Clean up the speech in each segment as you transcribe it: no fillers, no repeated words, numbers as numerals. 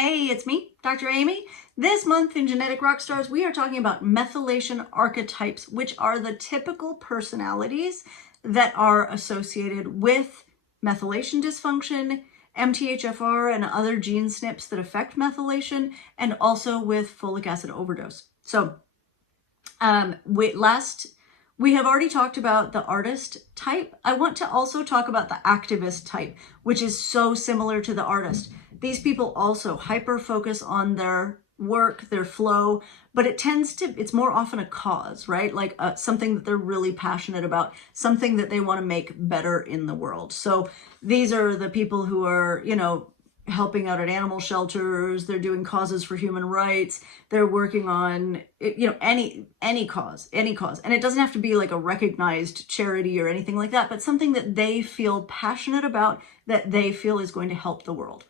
Hey, it's me, Dr. Amy. This month in Genetic Rockstars, we are talking about methylation archetypes, which are the typical personalities that are associated with methylation dysfunction, MTHFR, and other gene SNPs that affect methylation, and also with folic acid overdose. So, we have already talked about the artist type. I want to also talk about the activist type, which is so similar to the artist. These people also hyper-focus on their work, their flow, but it's more often a cause, right? Like something that they're really passionate about, something that they want to make better in the world. So these are the people who are, helping out at animal shelters, they're doing causes for human rights, they're working on, any cause. And it doesn't have to be like a recognized charity or anything like that, but something that they feel passionate about, that they feel is going to help the world.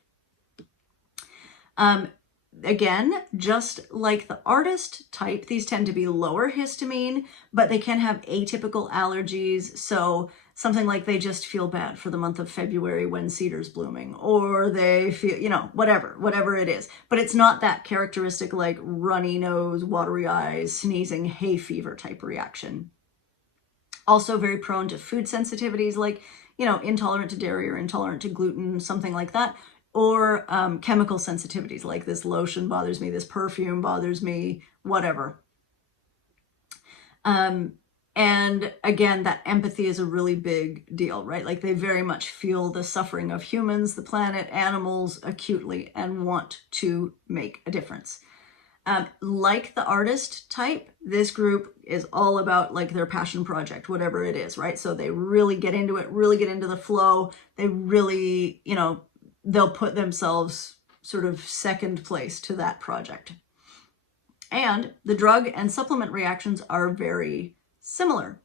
Again, just like the artist type, these tend to be lower histamine, but they can have atypical allergies. So something like they just feel bad for the month of February when cedar's blooming, or they feel, whatever it is. But it's not that characteristic like runny nose, watery eyes, sneezing, hay fever type reaction. Also very prone to food sensitivities like, intolerant to dairy or intolerant to gluten, something like that. Or chemical sensitivities like this lotion bothers me, this perfume bothers me, whatever. And again, that empathy is a really big deal, right? Like they very much feel the suffering of humans, the planet, animals acutely, and want to make a difference. Like the artist type, this group is all about like their passion project, whatever it is, right? So they really get into it, really get into the flow. They really, they'll put themselves sort of second place to that project. And the drug and supplement reactions are very similar.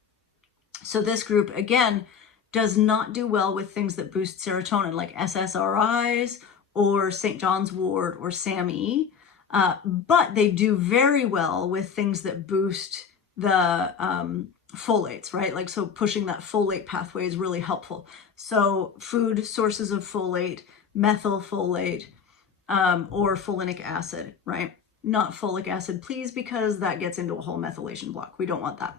So this group, again, does not do well with things that boost serotonin, like SSRIs or St. John's wort or SAMe, but they do very well with things that boost the folates, right? Like, so pushing that folate pathway is really helpful. So food sources of folate, methylfolate, or folinic acid, right? Not folic acid, please, because that gets into a whole methylation block. We don't want that.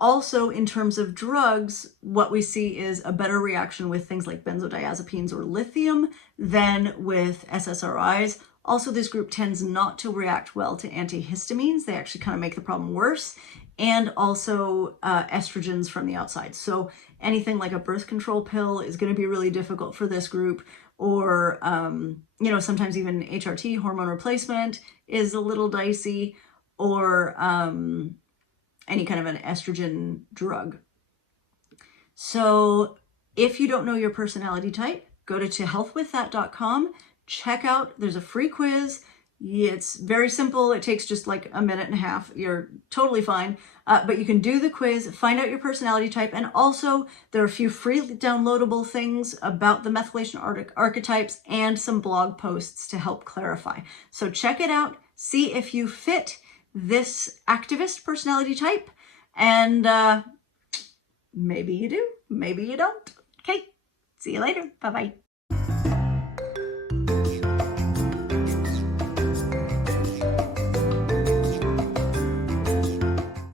Also, in terms of drugs, what we see is a better reaction with things like benzodiazepines or lithium than with SSRIs. Also, this group tends not to react well to antihistamines. They actually kind of make the problem worse. And also estrogens from the outside. So anything like a birth control pill is going to be really difficult for this group, or, sometimes even HRT, hormone replacement, is a little dicey, or any kind of an estrogen drug. So if you don't know your personality type, go to tohealthwiththat.com, check out, there's a free quiz. It's very simple. It takes just like a minute and a half. You're totally fine. But you can do the quiz, find out your personality type, and also there are a few free downloadable things about the methylation archetypes and some blog posts to help clarify. So check it out, see if you fit this activist personality type, and maybe you do, maybe you don't. Okay, see you later. Bye-bye.